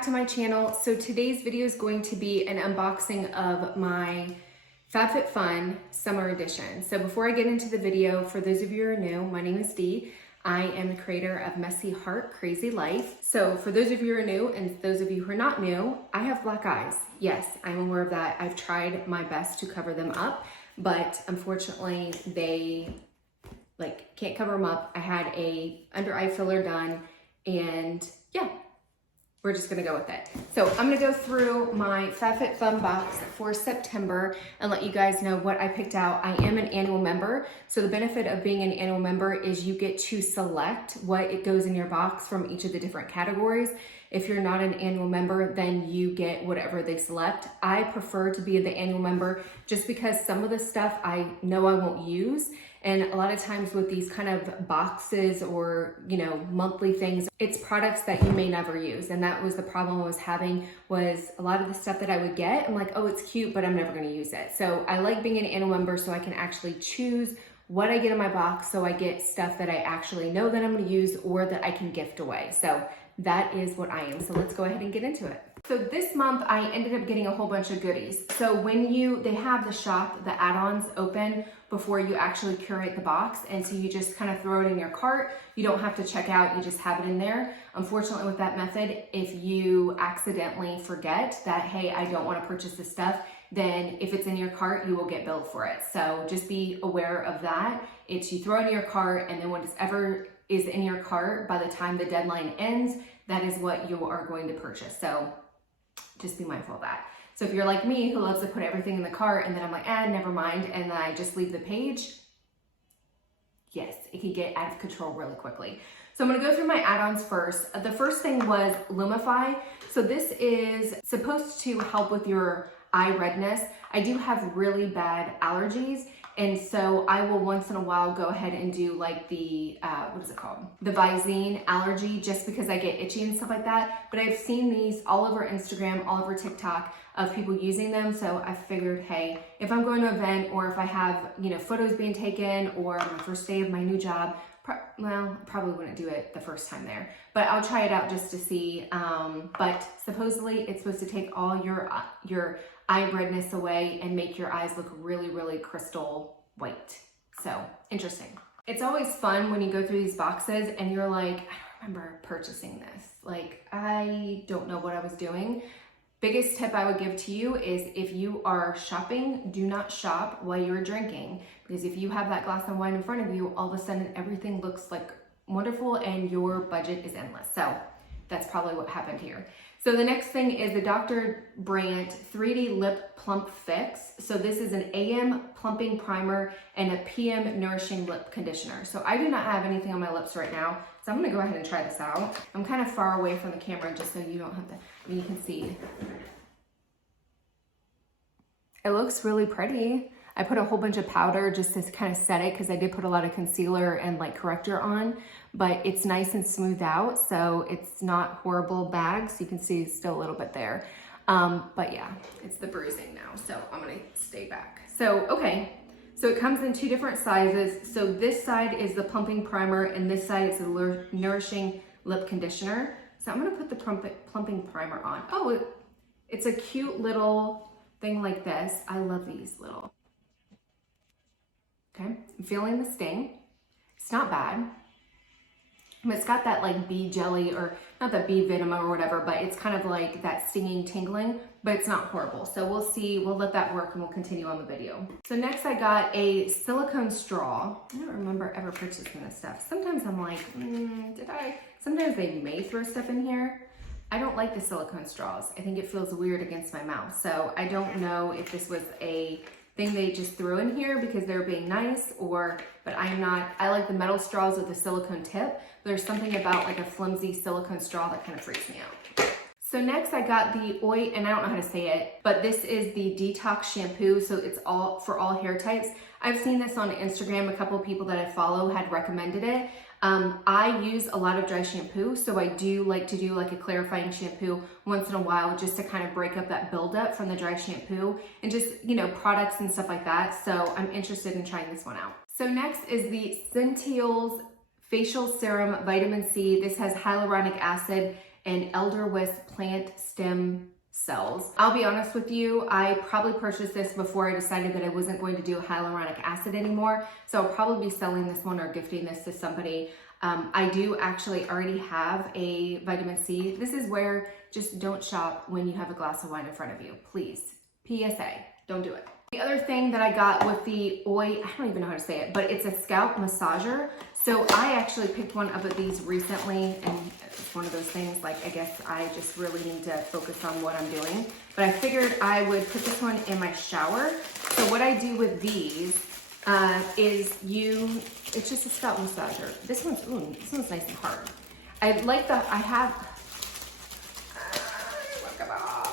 back to my channel. So today's video is going to be an unboxing of my FabFitFun Summer Edition. So before I get into the video, for those of you who are new, my name is Dee. I am the creator of Messy Heart Crazy Life. So for those of you who are new and those of you who are not new, I have black eyes. Yes, I'm aware of that. I've tried my best to cover them up, but unfortunately they can't cover them up. I had a under eye filler done and yeah, we're just gonna go with it. So I'm gonna go through my FabFitFun box for September and let you guys know what I picked out. I am an annual member. So the benefit of being an annual member is you get to select what it goes in your box from each of the different categories. If you're not an annual member, then you get whatever they select. I prefer to be the annual member just because some of the stuff I know I won't use. And a lot of times with these kind of boxes or, monthly things, it's products that you may never use. And that was the problem I was having, was a lot of the stuff that I would get, I'm like, oh, it's cute, but I'm never gonna use it. So I like being an annual member so I can actually choose what I get in my box. So I get stuff that I actually know that I'm gonna use or that I can gift away. So that is what I am. So let's go ahead and get into it. So this month I ended up getting a whole bunch of goodies. So when they have the shop, the add-ons open before you actually curate the box. And so you just kind of throw it in your cart. You don't have to check out, you just have it in there. Unfortunately with that method, if you accidentally forget that, hey, I don't want to purchase this stuff, then if it's in your cart, you will get billed for it. So just be aware of that. It's you throw it in your cart, and then whatever is in your cart, by the time the deadline ends, that is what you are going to purchase. So just be mindful of that. So if you're like me, who loves to put everything in the cart and then I'm like, never mind, and then I just leave the page, yes, it can get out of control really quickly. So I'm gonna go through my add-ons first. The first thing was Lumify. So this is supposed to help with your eye redness. I do have really bad allergies, and so I will once in a while go ahead and do like the, what is it called? The Visine allergy, just because I get itchy and stuff like that. But I've seen these all over Instagram, all over TikTok of people using them. So I figured, hey, if I'm going to an event or if I have, photos being taken or my first day of my new job, probably wouldn't do it the first time there, but I'll try it out just to see. But supposedly it's supposed to take all your eye redness away and make your eyes look really, really crystal white. So interesting. It's always fun when you go through these boxes and you're like, I don't remember purchasing this. Like, I don't know what I was doing. Biggest tip I would give to you is if you are shopping, do not shop while you're drinking. Because if you have that glass of wine in front of you, all of a sudden everything looks like wonderful and your budget is endless. So that's probably what happened here. So the next thing is the Dr. Brandt 3D Lip Plump Fix. So this is an AM plumping primer and a PM nourishing lip conditioner. So I do not have anything on my lips right now, so I'm gonna go ahead and try this out. I'm kind of far away from the camera just so you don't have to, you can see. It looks really pretty. I put a whole bunch of powder just to kind of set it because I did put a lot of concealer and corrector on, but it's nice and smoothed out, so it's not horrible bags. You can see it's still a little bit there. But yeah, it's the bruising now, so I'm gonna stay back. So, okay, so it comes in two different sizes. So this side is the plumping primer and this side is the nourishing lip conditioner. So I'm gonna put the plumping primer on. Oh, it's a cute little thing like this. I love these little. Okay, I'm feeling the sting. It's not bad. It's got that bee jelly, or not that bee venom or whatever, but it's kind of like that stinging, tingling, but it's not horrible. So we'll see, we'll let that work and we'll continue on the video. So next I got a silicone straw. I don't remember ever purchasing this stuff. Sometimes I'm like, did I? Sometimes they may throw stuff in here. I don't like the silicone straws. I think it feels weird against my mouth. So I don't know if this was a thing they just threw in here because they're being nice, but I like the metal straws with the silicone tip. There's something about a flimsy silicone straw that kind of freaks me out. So next I got the and I don't know how to say it, but this is the detox shampoo. So it's all for all hair types. I've seen this on Instagram. A couple of people that I follow had recommended it. I use a lot of dry shampoo, so I do like to do a clarifying shampoo once in a while just to kind of break up that buildup from the dry shampoo and just, products and stuff like that. So I'm interested in trying this one out. So next is the Sentinel's Facial Serum Vitamin C. This has hyaluronic acid and elderweiss plant stem cells. I'll be honest with you, I probably purchased this before I decided that I wasn't going to do hyaluronic acid anymore. So I'll probably be selling this one or gifting this to somebody. I do actually already have a vitamin C. This is where just don't shop when you have a glass of wine in front of you, please. PSA, don't do it. The other thing that I got with the I don't even know how to say it, but it's a scalp massager. So I actually picked one up of these recently, and it's one of those things, like, I guess I just really need to focus on what I'm doing. But I figured I would put this one in my shower. So what I do with these it's just a scalp massager. This one's nice and hard.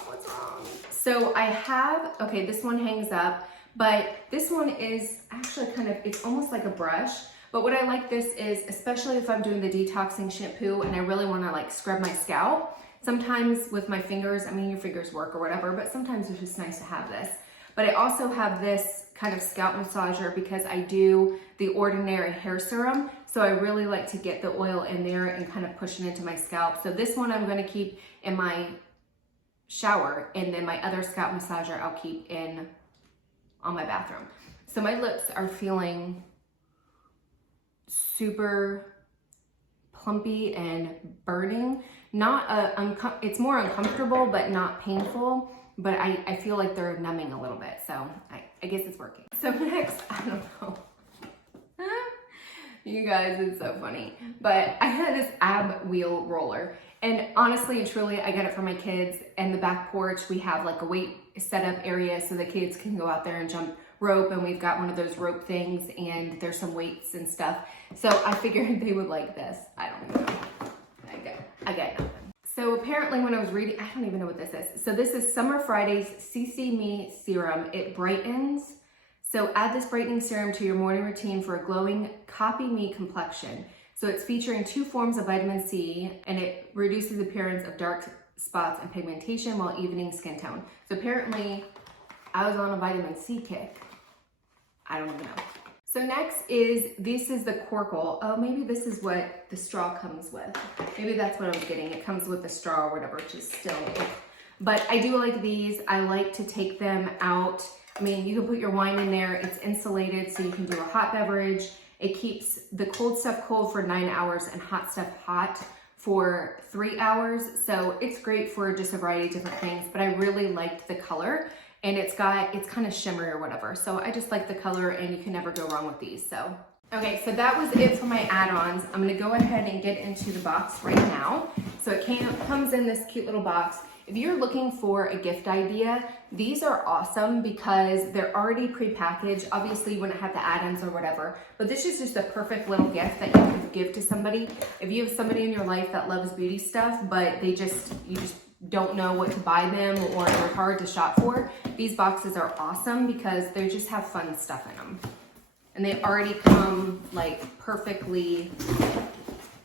What's wrong? So I have, okay, this one hangs up, but this one is actually it's almost like a brush. But what I like this is, especially if I'm doing the detoxing shampoo and I really want to like scrub my scalp, sometimes with my fingers, I mean, your fingers work or whatever, but sometimes it's just nice to have this. But I also have this kind of scalp massager because I do the ordinary hair serum. So I really like to get the oil in there and kind of push it into my scalp. So this one I'm going to keep in my shower, and then my other scalp massager I'll keep on my bathroom. So my lips are feeling super plumpy and burning. It's more uncomfortable, but not painful. But I feel like they're numbing a little bit. So I guess it's working. So next, I don't know. You guys, it's so funny. But I had this ab wheel roller. And honestly and truly, I got it for my kids. And the back porch, we have like a weight setup area so the kids can go out there and jump rope. And we've got one of those rope things, and there's some weights and stuff. So I figured they would like this. I don't even know. I get nothing. So apparently when I was reading, I don't even know what this is. So this is Summer Friday's CC Me Serum. It brightens. So add this brightening serum to your morning routine for a glowing copy me complexion. So it's featuring 2 forms of vitamin C, and it reduces the appearance of dark spots and pigmentation while evening skin tone. So apparently I was on a vitamin C kick. I don't even know. So next this is the Corkle. Oh, maybe this is what the straw comes with. Maybe that's what I was getting. It comes with a straw or whatever, which is still, but I do like these. I like to take them out. I mean, you can put your wine in there. It's insulated, so you can do a hot beverage. It keeps the cold stuff cold for 9 hours and hot stuff hot for 3 hours. So it's great for just a variety of different things, but I really liked the color. And it's kind of shimmery or whatever. So I just like the color, and you can never go wrong with these. So, okay, so that was it for my add-ons. I'm gonna go ahead and get into the box right now. So it comes in this cute little box. If you're looking for a gift idea, these are awesome because they're already pre-packaged. Obviously you wouldn't have the add-ons or whatever, but this is just a perfect little gift that you could give to somebody. If you have somebody in your life that loves beauty stuff, but you just don't know what to buy them, or they're hard to shop for, these boxes are awesome because they just have fun stuff in them. And they already come like perfectly,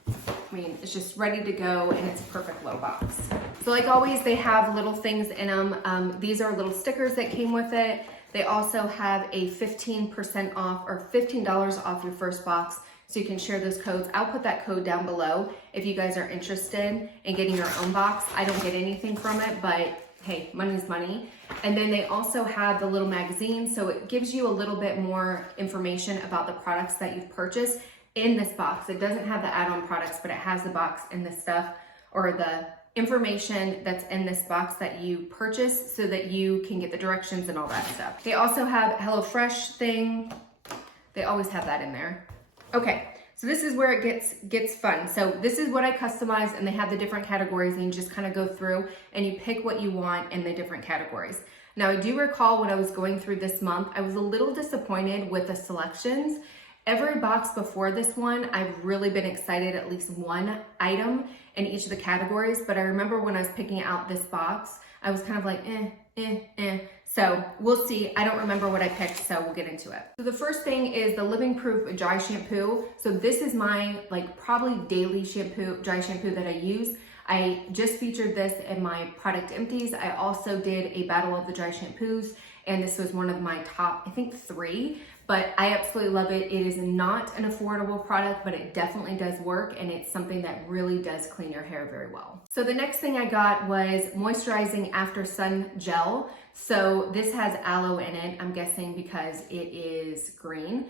I mean, it's just ready to go, and it's a perfect little box. So like always, they have little things in them. These are little stickers that came with it. They also have a 15% off or $15 off your first box. So you can share those codes. I'll put that code down below if you guys are interested in getting your own box. I don't get anything from it, but hey, money's money. And then they also have the little magazine. So it gives you a little bit more information about the products that you've purchased in this box. It doesn't have the add-on products, but it has the box and the stuff, or the information that's in this box that you purchase, so that you can get the directions and all that stuff. They also have HelloFresh thing. They always have that in there. Okay, so this is where it gets fun. So this is what I customized, and they have the different categories, and you just kind of go through and you pick what you want in the different categories. Now, I do recall when I was going through this month, I was a little disappointed with the selections. Every box before this one, I've really been excited at least one item in each of the categories. But I remember when I was picking out this box, I was kind of like, So we'll see. I don't remember what I picked, so we'll get into it. So the first thing is the Living Proof Dry Shampoo. So this is my probably daily dry shampoo that I use. I just featured this in my product empties. I also did a battle of the dry shampoos, and this was one of my top, I think 3. but I absolutely love it. It is not an affordable product, but it definitely does work, and it's something that really does clean your hair very well. So the next thing I got was moisturizing after sun gel. So this has aloe in it, I'm guessing because it is green.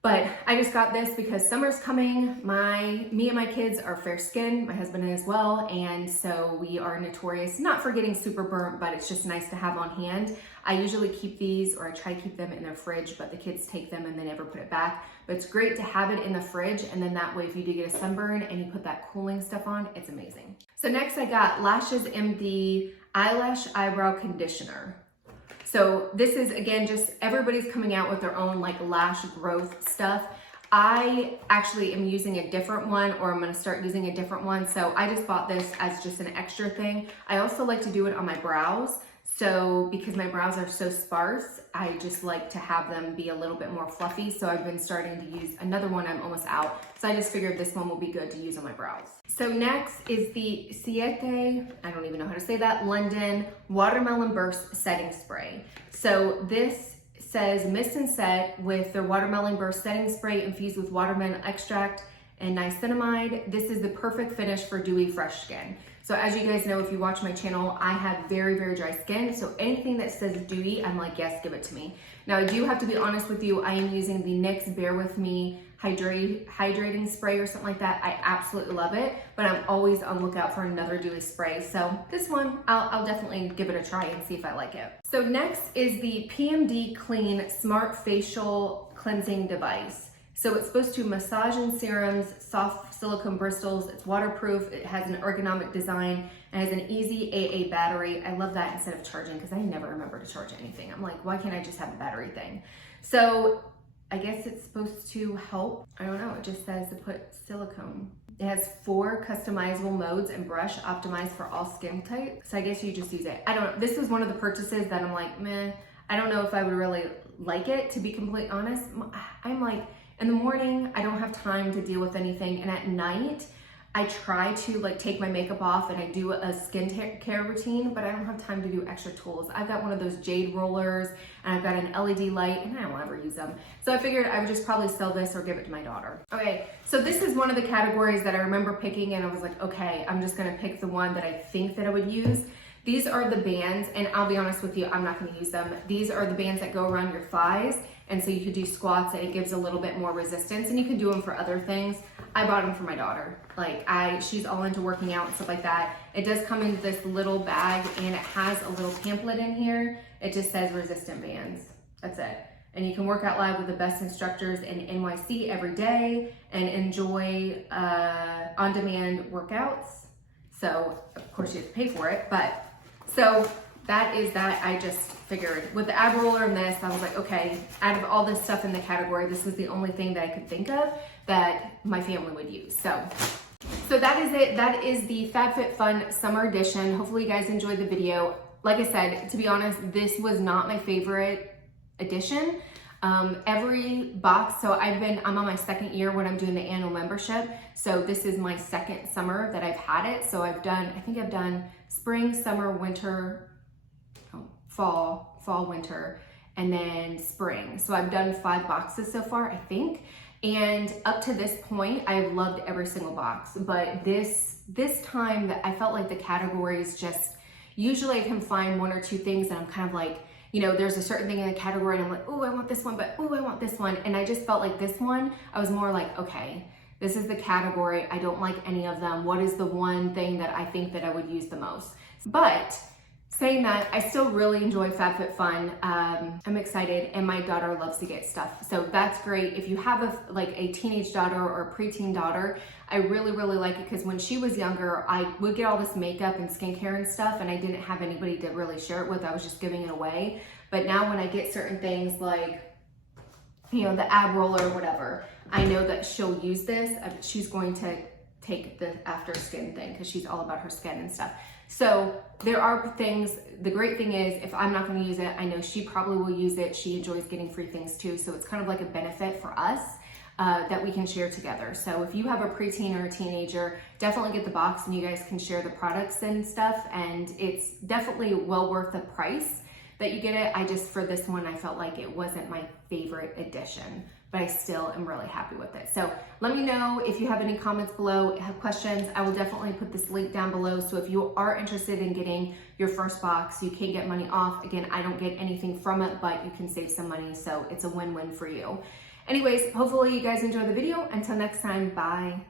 But I just got this because summer's coming. Me and my kids are fair skinned, my husband as well, and so we are notorious not for getting super burnt, but it's just nice to have on hand. I usually keep these, or I try to keep them in their fridge, but the kids take them and they never put it back. But it's great to have it in the fridge, and then that way if you do get a sunburn and you put that cooling stuff on, it's amazing. So next I got Lashes MD Eyelash Eyebrow Conditioner. So this is, again, just everybody's coming out with their own like lash growth stuff. I actually am using a different one, or I'm gonna start using a different one. So I just bought this as just an extra thing. I also like to do it on my brows. So because my brows are so sparse, I just like to have them be a little bit more fluffy. So I've been starting to use another one. I'm almost out. So I just figured this one will be good to use on my brows. So next is the Siete, I don't even know how to say that, London Watermelon Burst Setting Spray. So this says mist and set with their Watermelon Burst Setting Spray infused with watermelon extract and niacinamide. This is the perfect finish for dewy, fresh skin. So as you guys know, if you watch my channel, I have very, very dry skin. So anything that says dewy, I'm like, yes, give it to me. Now I do have to be honest with you, I am using the NYX Bear With Me hydrating spray or something like that. I absolutely love it, but I'm always on lookout for another dewy spray. So this one, I'll definitely give it a try and see if I like it. So next is the PMD Clean Smart Facial Cleansing Device. So it's supposed to massage in serums, soft silicone bristles, it's waterproof, it has an ergonomic design, and has an easy AA battery. I love that instead of charging, because I never remember to charge anything. I'm like, why can't I just have a battery thing? So I guess it's supposed to help. I don't know, it just says to put silicone. It has 4 customizable modes and brush optimized for all skin types. So I guess you just use it. I don't know, this was one of the purchases that I'm like, meh, I don't know if I would really like it, to be completely honest. I'm like, in the morning, I don't have time to deal with anything, and at night, I try to like take my makeup off and I do a skin care routine, but I don't have time to do extra tools. I've got one of those jade rollers, and I've got an LED light, and I don't ever use them. So I figured I would just probably sell this or give it to my daughter. Okay, so this is one of the categories that I remember picking, and I was like, okay, I'm just gonna pick the one that I think that I would use. These are the bands, and I'll be honest with you, I'm not gonna use them. These are the bands that go around your thighs, and so you could do squats and it gives a little bit more resistance, and you can do them for other things. I bought them for my daughter. Like she's all into working out and stuff like that. It does come in this little bag, and it has a little pamphlet in here. It just says resistant bands, that's it. And you can work out live with the best instructors in NYC every day and enjoy on-demand workouts. So of course you have to pay for it, but so that is that. I just figured with the ab roller and this, I was like, okay, out of all this stuff in the category, this is the only thing that I could think of that my family would use. So that is it. That is the FabFitFun Summer Edition. Hopefully you guys enjoyed the video. Like I said, to be honest, this was not my favorite edition. Every box, so I'm on my 2nd year when I'm doing the annual membership. So this is my 2nd summer that I've had it. So I think I've done spring, summer, winter, fall, winter, and then spring. So I've done 5 boxes so far, I think. And up to this point, I've loved every single box. But this time, I felt like the categories just, usually I can find 1 or 2 things and I'm kind of like, you know, there's a certain thing in the category and I'm like, oh, I want this one, but oh, I want this one. And I just felt like this one, I was more like, okay, this is the category. I don't like any of them. What is the one thing that I think that I would use the most? But saying that, I still really enjoy FabFitFun. I'm excited, and my daughter loves to get stuff. So that's great. If you have a teenage daughter or a preteen daughter, I really, really like it, because when she was younger, I would get all this makeup and skincare and stuff, and I didn't have anybody to really share it with. I was just giving it away. But now when I get certain things like, you know, the ab roller or whatever, I know that she'll use this. She's going to take the after skin thing, because she's all about her skin and stuff. So there are things, the great thing is, if I'm not going to use it, I know she probably will use it. She enjoys getting free things too. So it's kind of like a benefit for us that we can share together. So if you have a preteen or a teenager, definitely get the box and you guys can share the products and stuff. And it's definitely well worth the price, that you get it. I just, for this one, I felt like it wasn't my favorite edition, but I still am really happy with it. So let me know if you have any comments below, have questions. I will definitely put this link down below. So if you are interested in getting your first box, you can get money off. Again, I don't get anything from it, but you can save some money. So it's a win-win for you. Anyways, hopefully you guys enjoy the video. Until next time, bye.